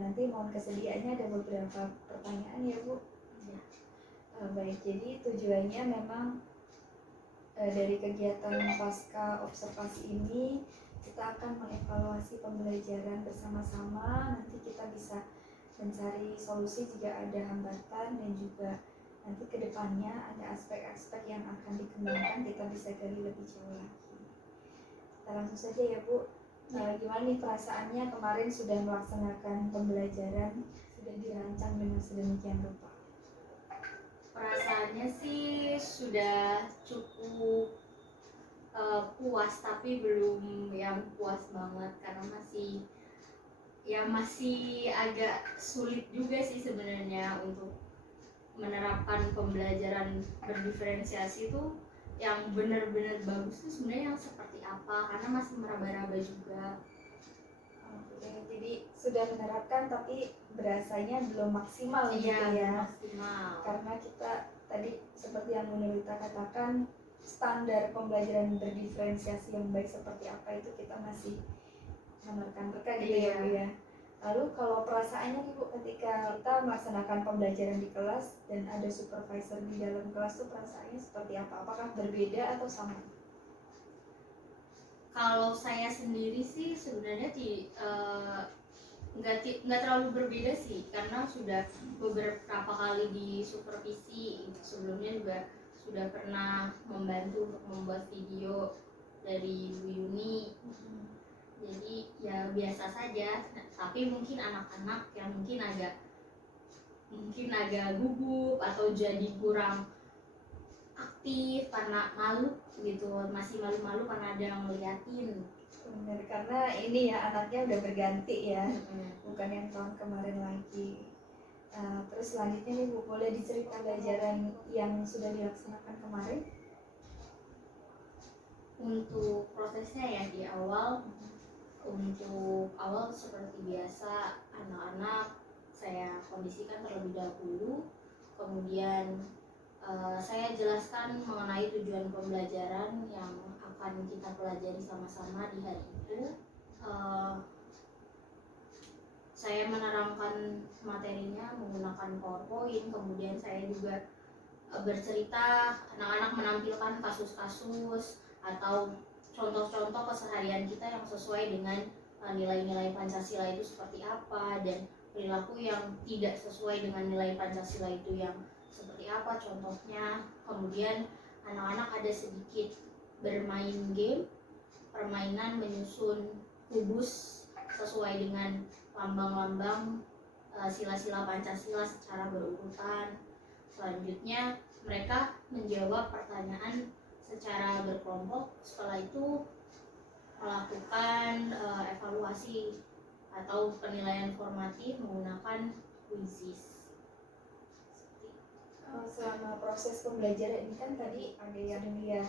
Nanti mohon kesediaannya ada beberapa pertanyaan ya Bu. Ya. Baik, jadi tujuannya memang dari kegiatan pasca observasi ini kita akan mengevaluasi pembelajaran bersama-sama. Nanti kita bisa mencari solusi jika ada hambatan dan juga nanti kedepannya ada aspek-aspek yang akan dikembangkan, kita bisa gali lebih jauh lagi. Kita langsung saja ya Bu. Gimana nih perasaannya kemarin sudah melaksanakan pembelajaran, sudah dirancang dengan sedemikian rupa? Perasaannya sih sudah cukup puas, tapi belum yang puas banget karena masih agak sulit juga sih sebenarnya untuk menerapkan pembelajaran berdiferensiasi itu yang benar-benar bagus tuh sebenarnya yang seperti apa, karena masih meraba-raba juga. Oke, jadi sudah menerapkan tapi berasanya belum maksimal gitu ya. Maksimal. Karena kita tadi seperti yang Nurlita katakan, standar pembelajaran berdiferensiasi yang baik seperti apa itu kita masih menerka-nerka gitu ya Bu ya. Lalu kalau perasaannya nih Bu ketika kita melaksanakan pembelajaran di kelas dan ada supervisor di dalam kelas tuh perasaannya seperti apa? Apakah berbeda atau sama? Kalau saya sendiri sih sebenarnya nggak terlalu berbeda sih, karena sudah beberapa kali di supervisi. Sebelumnya juga sudah pernah membantu untuk membuat video dari Bu Yuni. Jadi ya biasa saja, tapi mungkin anak-anak yang mungkin agak gugup atau jadi kurang aktif karena malu gitu, masih malu-malu karena ada yang ngeliatin. Benar, karena ini ya anaknya udah berganti ya, bukan yang tahun kemarin lagi. Terus selanjutnya nih Bu, boleh diceritakan pembelajaran yang sudah dilaksanakan kemarin? Untuk prosesnya ya di awal, untuk awal seperti biasa anak-anak saya kondisikan terlebih dahulu, kemudian saya jelaskan mengenai tujuan pembelajaran yang akan kita pelajari sama-sama di hari itu. Saya menerangkan materinya menggunakan PowerPoint, kemudian saya juga bercerita, anak-anak menampilkan kasus-kasus atau contoh-contoh keseharian kita yang sesuai dengan nilai-nilai Pancasila itu seperti apa, dan perilaku yang tidak sesuai dengan nilai Pancasila itu yang seperti apa contohnya. Kemudian anak-anak ada sedikit bermain game, permainan menyusun kubus sesuai dengan lambang-lambang sila-sila Pancasila secara berurutan. Selanjutnya mereka menjawab pertanyaan secara berkelompok. Setelah itu melakukan evaluasi atau penilaian formatif menggunakan quizzes. Selama proses pembelajaran ini kan tadi ada yang dia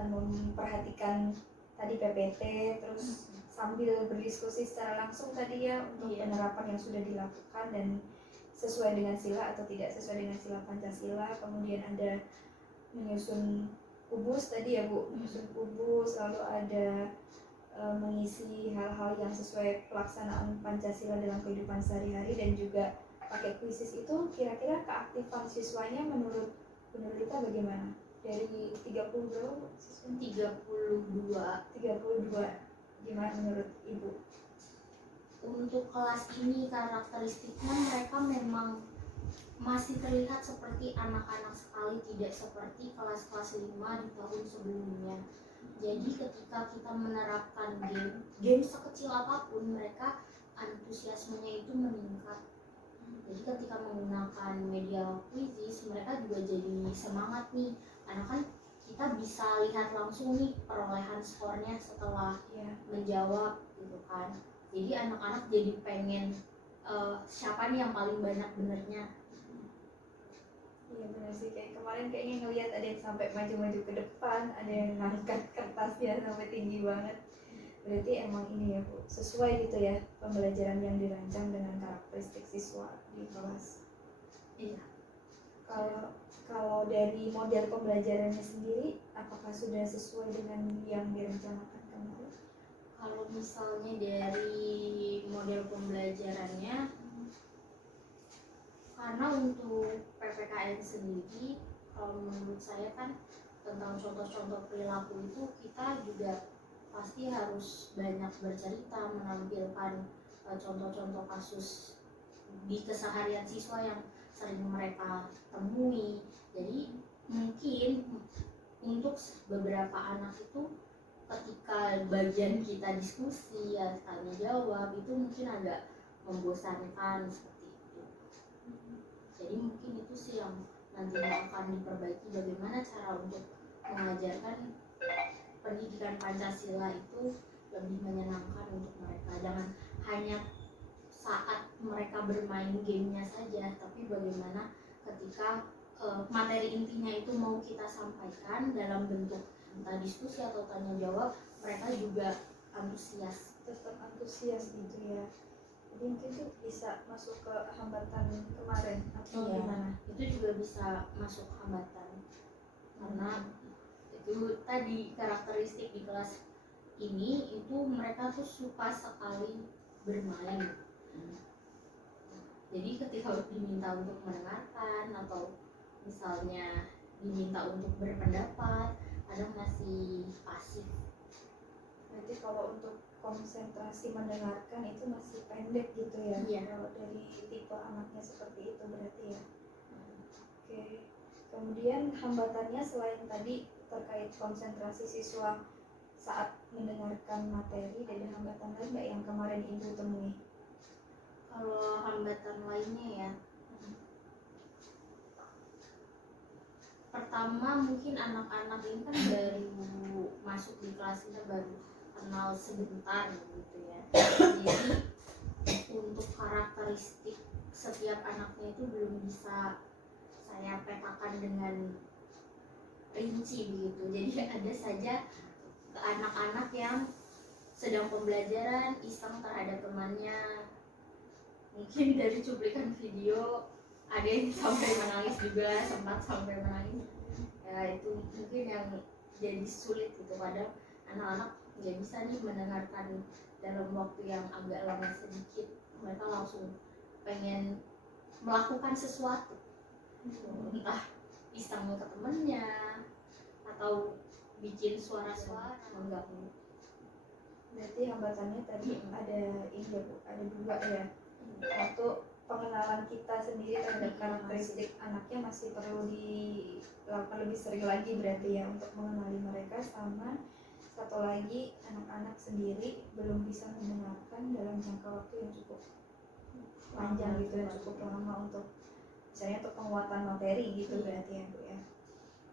memperhatikan tadi PPT, terus sambil berdiskusi secara langsung tadi ya untuk penerapan yang sudah dilakukan dan sesuai dengan sila atau tidak sesuai dengan sila Pancasila. Kemudian ada menyusun kubus tadi ya Bu, menyusun kubus, lalu ada mengisi hal-hal yang sesuai pelaksanaan Pancasila dalam kehidupan sehari-hari dan juga pakai kuisis itu kira-kira keaktifan siswanya menurut kita bagaimana? Dari 30 berapa siswa? 32. 32. Gimana menurut Ibu? Untuk kelas ini karakteristiknya mereka memang masih terlihat seperti anak-anak sekali, tidak seperti kelas-kelas 5 di tahun sebelumnya. Jadi ketika kita menerapkan game sekecil apapun, mereka antusiasmenya itu meningkat. Jadi ketika menggunakan media kuisis, mereka juga jadi semangat nih, karena kan kita bisa lihat langsung nih perolehan skornya setelah menjawab gitu kan. Jadi anak-anak jadi pengen siapa nih yang paling banyak benernya. Iya benar sih, kayak kemarin kayaknya ngelihat ada yang sampai maju-maju ke depan, ada yang ngangkat kertasnya sampai tinggi banget. Berarti emang ini ya Bu, sesuai gitu ya pembelajaran yang dirancang dengan karakteristik siswa di kelas. Iya. Kalau dari model pembelajarannya sendiri, apakah sudah sesuai dengan yang direncanakan kemarin? Kalau misalnya dari model pembelajarannya, karena untuk PPKN sendiri, kalau menurut saya kan tentang contoh-contoh perilaku itu kita juga pasti harus banyak bercerita, menampilkan contoh-contoh kasus di keseharian siswa yang sering mereka temui. Jadi mungkin untuk beberapa anak itu ketika bagian kita diskusi ya tanya jawab itu mungkin agak membosankan seperti itu. Jadi mungkin itu sih yang nantinya akan diperbaiki, bagaimana cara untuk mengajarkan pendidikan Pancasila itu lebih menyenangkan untuk mereka. Jangan hanya saat mereka bermain gamenya saja, tapi bagaimana ketika materi intinya itu mau kita sampaikan dalam bentuk entah diskusi atau tanya jawab, mereka juga antusias. Tetap antusias gitu ya. Jadi mungkin itu bisa masuk ke hambatan kemarin atau gimana? Itu juga bisa masuk hambatan karena itu tadi karakteristik di kelas ini itu mereka tuh suka sekali bermain. Jadi ketika diminta untuk mendengarkan atau misalnya diminta untuk berpendapat, kadang masih pasif. Berarti kalau untuk konsentrasi mendengarkan itu masih pendek gitu ya? Iya. Kalau dari tipe anaknya seperti itu berarti ya. Oke. Kemudian hambatannya selain tadi terkait konsentrasi siswa saat mendengarkan materi, dari hambatan lain nggak yang kemarin Ibu temui? Kalau hambatan lainnya ya, pertama mungkin anak-anak ini kan baru masuk di kelas, kita baru kenal sebentar gitu ya. Jadi untuk karakteristik setiap anaknya itu belum bisa saya petakan dengan rinci begitu. Jadi ada saja anak-anak yang sedang pembelajaran iseng terhadap temannya. Mungkin dari cuplikan video ada yang sampai menangis juga, sempat sampai menangis. Ya itu mungkin yang jadi sulit gitu, padahal anak-anak nggak bisa nih mendengarkan dalam waktu yang agak lama sedikit, mereka langsung pengen melakukan sesuatu, entah iseng ke temennya atau bikin suara-suara mengganggu. Berarti hambatannya tadi ada ini ya Bu, ada dua ya. Satu, pengenalan kita sendiri terhadap karakteristik anaknya masih perlu dilakukan lebih sering lagi berarti ya untuk mengenali mereka, sama satu lagi anak-anak sendiri belum bisa mendengarkan dalam jangka waktu yang cukup panjang gitu ya, cukup lama untuk misalnya untuk penguatan materi gitu berarti ya Bu ya.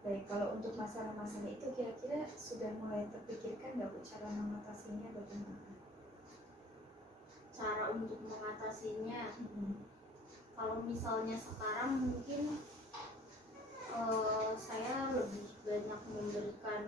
Baik, kalau untuk masalah-masalah itu kira-kira sudah mulai terpikirkan nggak Bu cara mengatasinya bagaimana? Cara untuk mengatasinya, kalau misalnya sekarang mungkin saya lebih banyak memberikan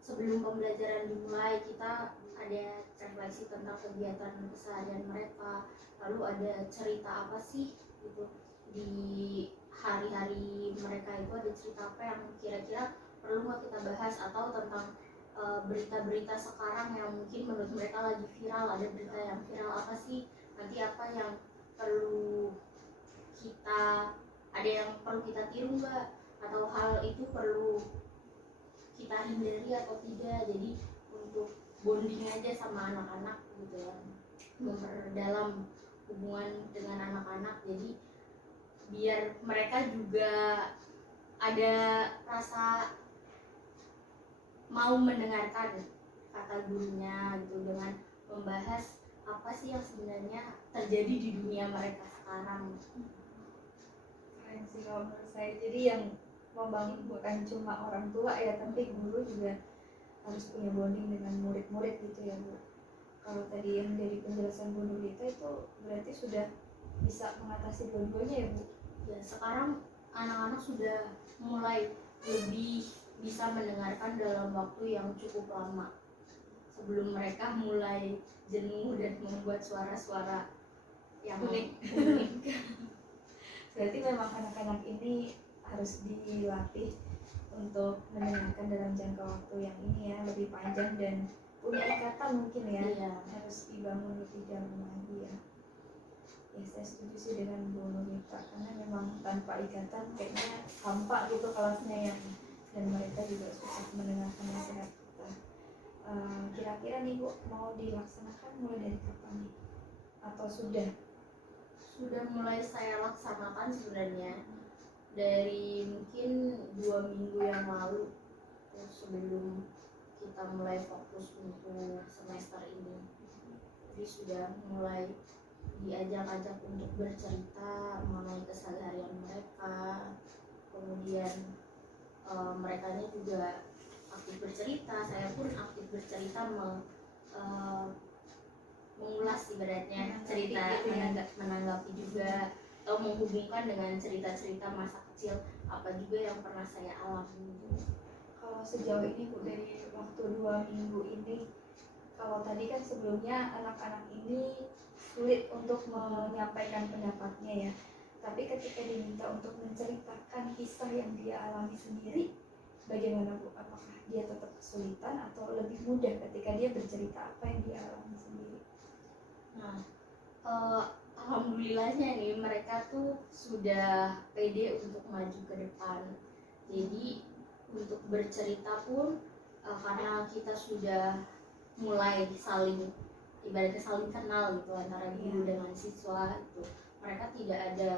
sebelum pembelajaran dimulai kita ada refleksi tentang kegiatan keseharian mereka, lalu ada cerita apa sih gitu di hari-hari mereka itu, ada cerita apa yang kira-kira perlu nggak kita bahas, atau tentang berita-berita sekarang yang mungkin menurut mereka lagi viral. Ada berita yang viral apa sih, nanti apa yang perlu kita, ada yang perlu kita tiru nggak, atau hal itu perlu kita hindari atau tidak. Jadi untuk bonding aja sama anak-anak gitu ya, memperdalam hubungan dengan anak-anak, jadi biar mereka juga ada rasa mau mendengarkan kata gurunya gitu, dengan membahas apa sih yang sebenarnya terjadi di dunia mereka sekarang. Keren sih kalau menurut saya. Jadi yang membangun bukan cuma orang tua ya, tapi guru juga harus punya bonding dengan murid-murid gitu ya Bu. Kalau tadi yang dari penjelasan Bu Nurlita itu berarti sudah bisa mengatasi dua-duanya ya Bu? Ya, sekarang anak-anak sudah mulai lebih bisa mendengarkan dalam waktu yang cukup lama, sebelum mereka mulai jenuh dan membuat suara-suara yang Unik. unik. Berarti memang anak-anak ini harus dilatih untuk mendengarkan dalam jangka waktu yang ini ya, lebih panjang dan punya ikatan mungkin ya. Iya. Harus dibangun lebih dalam lagi ya. Ya saya setuju sih dengan Bu Nurlita, karena memang tanpa ikatan kayaknya hampa gitu kelasnya ya, dan mereka juga susah mendengarkan nasihat kita. Kira-kira nih Bu, mau dilaksanakan mulai dari kapan nih? Atau sudah? Sudah mulai saya laksanakan sebenarnya dari mungkin 2 minggu yang lalu, sebelum kita mulai fokus untuk semester ini. Jadi sudah mulai diajak-ajak untuk bercerita mengenai keseharian mereka, kemudian mereka juga aktif bercerita, saya pun aktif bercerita, mengulas ibaratnya cerita, menanggapi juga, atau menghubungkan dengan cerita-cerita masa kecil apa juga yang pernah saya alami. Kalau sejauh ini Bu, dari waktu 2 minggu ini, kalau tadi kan sebelumnya anak-anak ini sulit untuk menyampaikan pendapatnya ya, tapi ketika diminta untuk menceritakan kisah yang dia alami sendiri, bagaimana Bu? Apakah dia tetap kesulitan atau lebih mudah ketika dia bercerita apa yang dia alami sendiri? Nah, alhamdulillahnya nih mereka tuh sudah pede untuk maju ke depan. Jadi untuk bercerita pun karena kita sudah mulai saling, ibaratnya saling kenal gitu antara guru dengan siswa gitu, mereka tidak ada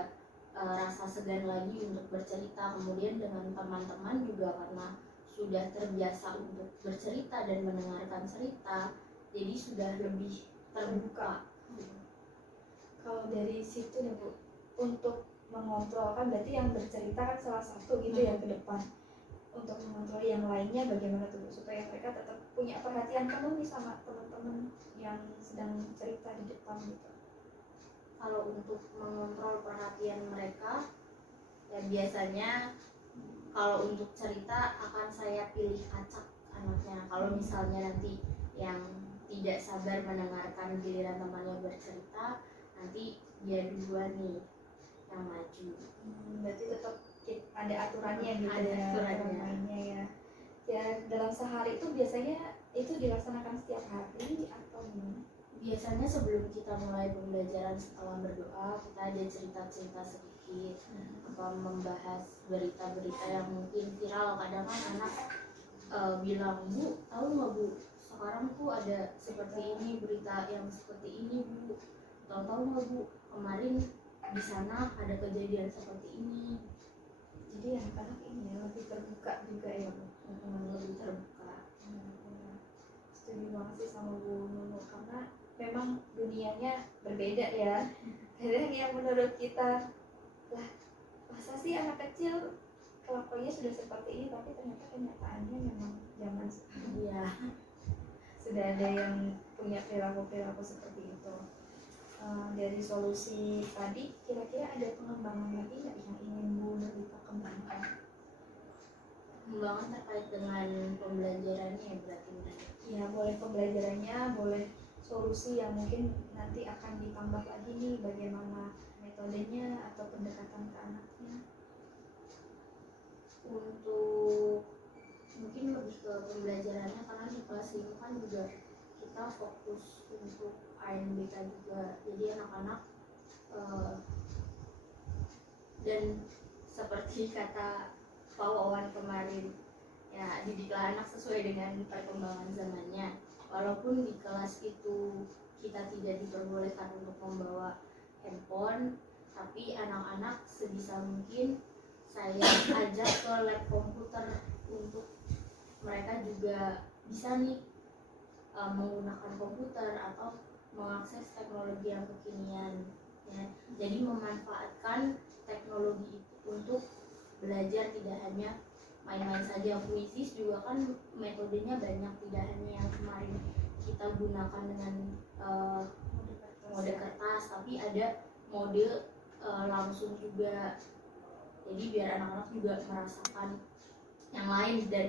rasa segan lagi untuk bercerita. Kemudian dengan teman-teman juga karena sudah terbiasa untuk bercerita dan mendengarkan cerita, jadi sudah lebih terbuka. Kalau dari situ nih Bu, untuk mengontrol, kan berarti yang bercerita kan salah satu gitu ya ke depan. Untuk mengontrol yang lainnya bagaimana tuh Bu, supaya mereka tetap punya perhatian penuh nih sama teman-teman yang sedang cerita di depan gitu. Kalau untuk mengontrol perhatian mereka, ya biasanya kalau untuk cerita akan saya pilih acak anaknya. Kalau misalnya nanti yang tidak sabar mendengarkan giliran temannya bercerita, nanti dia duluan nih yang maju. Berarti tetap ada aturannya gitu. Ada ya, aturannya ya. Ya dalam sehari itu biasanya itu dilaksanakan setiap hari atau gimana? Biasanya sebelum kita mulai pembelajaran, setelah berdoa kita ada cerita-cerita sedikit, atau membahas berita-berita yang mungkin viral. Kadang kan anak bilang, Bu, tahu nggak Bu, sekarang tuh ada seperti ini, berita yang seperti ini Bu, tahu nggak Bu, kemarin di sana ada kejadian seperti ini. Jadi anak-anak ini ya lebih terbuka juga ya Bu. Lebih terbuka. Setuju banget sih sama Bu Nunu, karena memang dunianya berbeda ya. Kadang yang menurut kita, lah masa sih anak kecil kelakuannya sudah seperti ini, tapi ternyata kenyataannya memang zaman sekarang Iya. sudah ada yang punya perilaku-perilaku seperti itu. Dari solusi tadi, kira-kira ada pengembangan lagi nggak yang ingin Bu Nurlita kembangkan? Pengembangan terkait dengan pembelajarannya ya berarti. Ya boleh pembelajarannya, boleh solusi yang mungkin nanti akan ditambah lagi nih, bagaimana metodenya atau pendekatan ke anaknya. Untuk mungkin lebih lebih ke pembelajarannya, karena di kelas 5 kan juga kita fokus untuk ANBK juga, jadi anak-anak dan seperti kata Pak Wawan kemarin, ya didiklah anak sesuai dengan perkembangan zamannya. Walaupun di kelas itu kita tidak diperbolehkan untuk membawa handphone, tapi anak-anak sebisa mungkin saya ajak ke lab komputer untuk mereka juga bisa nih menggunakan komputer atau mengakses teknologi yang kekinian, ya. Jadi memanfaatkan teknologi itu untuk belajar, tidak hanya main-main saja. Kuisis juga kan metodenya banyak, tidak hanya yang kemarin kita gunakan dengan mode kertas, tapi ada mode langsung juga. Jadi biar anak-anak juga merasakan yang lain dan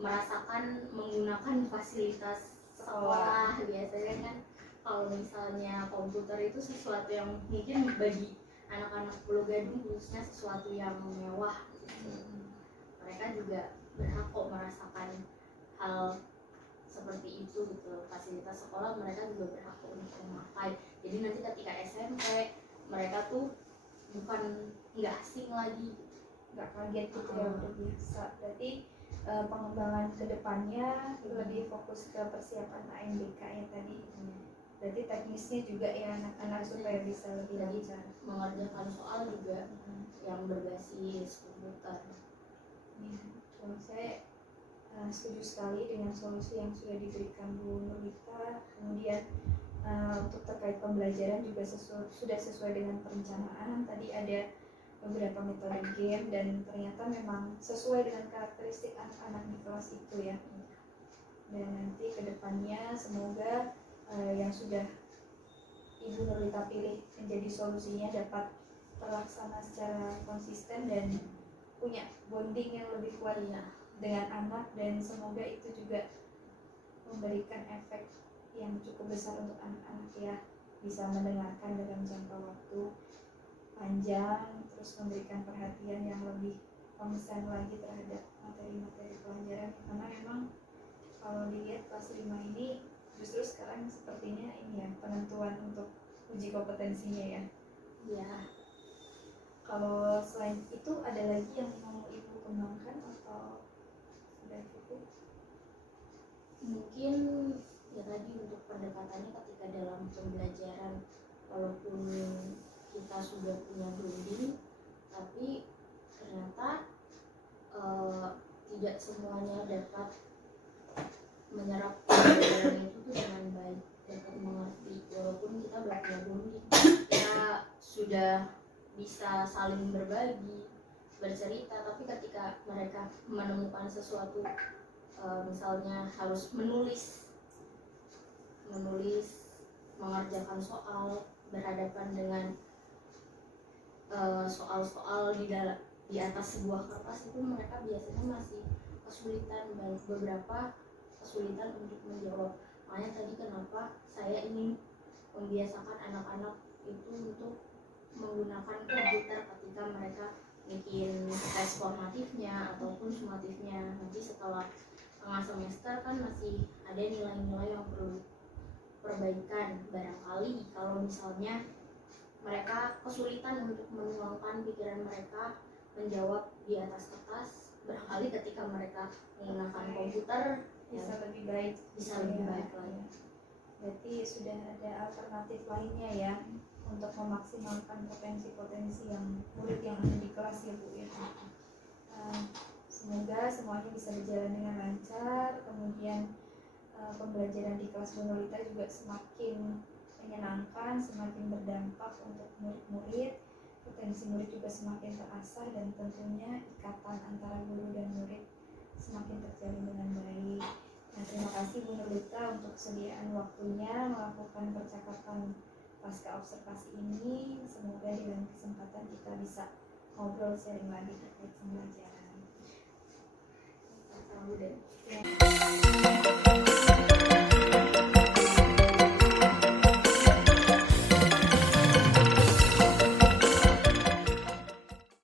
merasakan menggunakan fasilitas sekolah. Biasanya kan kalau misalnya komputer itu sesuatu yang mungkin bagi anak-anak Pulau Gadung khususnya sesuatu yang mewah gitu. Mereka juga berhak kok merasakan hal seperti itu gitu. Fasilitas sekolah mereka juga berhak untuk memakai. Jadi nanti ketika SMP mereka tuh bukan nggak asing lagi, nggak kaget gitu ya, udah biasa. Berarti pengembangan kedepannya lebih fokus ke persiapan ANBK ya tadi. Berarti teknisnya juga ya anak-anak supaya bisa lebih lancar. Mengerjakan soal juga yang berbasis komputer. Ya, kalau saya setuju sekali dengan solusi yang sudah diberikan Bu Nurlita. Kemudian untuk terkait pembelajaran juga sudah sesuai dengan perencanaan. Tadi ada beberapa metode game dan ternyata memang sesuai dengan karakteristik anak-anak di kelas itu ya. Dan nanti kedepannya semoga yang sudah Ibu Nurlita pilih menjadi solusinya dapat terlaksana secara konsisten dan punya bonding yang lebih kuat ya dengan anak, dan semoga itu juga memberikan efek yang cukup besar untuk anak-anak ya, bisa mendengarkan dalam jangka waktu panjang, terus memberikan perhatian yang lebih konsen lagi terhadap materi-materi pelajaran, karena memang kalau dilihat kelas 5 ini justru sekarang sepertinya ini ya penentuan untuk uji kompetensinya ya. Ya, kalau selain itu ada lagi yang mau Ibu kembangkan atau sudah cukup? mungkin ya tadi untuk pendekatannya ketika dalam pembelajaran, walaupun kita sudah punya bonding, tapi ternyata tidak semuanya dapat menyerap pembelajaran itu tuh dengan baik, dapat mengerti. Walaupun kita udah punya bonding, kita sudah bisa saling berbagi, bercerita, tapi ketika mereka menemukan sesuatu, misalnya harus menulis, mengerjakan soal, berhadapan dengan soal-soal di atas sebuah kertas, itu mereka biasanya masih kesulitan, dan beberapa kesulitan untuk menjawab. Makanya tadi kenapa saya ingin membiasakan anak-anak itu untuk menggunakan komputer ketika mereka bikin tes formatifnya ataupun sumatifnya. Nanti setelah tengah semester kan masih ada nilai-nilai yang perlu perbaikan. Barangkali kalau misalnya mereka kesulitan untuk menuangkan pikiran mereka menjawab di atas kertas, barangkali ketika mereka menggunakan komputer Bisa lebih baik, bisa lebih baik lagi. Berarti sudah ada alternatif lainnya ya untuk memaksimalkan potensi-potensi yang murid yang ada di kelas ya Bu ya. Semoga semuanya bisa berjalan dengan lancar, kemudian pembelajaran di kelas Bu Nurlita juga semakin menyenangkan, semakin berdampak untuk murid-murid, potensi murid juga semakin terasah, dan tentunya ikatan antara guru dan murid semakin terjalin dengan baik. Nah, terima kasih Bu Nurlita untuk kesediaan waktunya melakukan percakapan pasca observasi ini. Semoga di lain kesempatan kita bisa ngobrol sharing lagi terkait pembelajaran.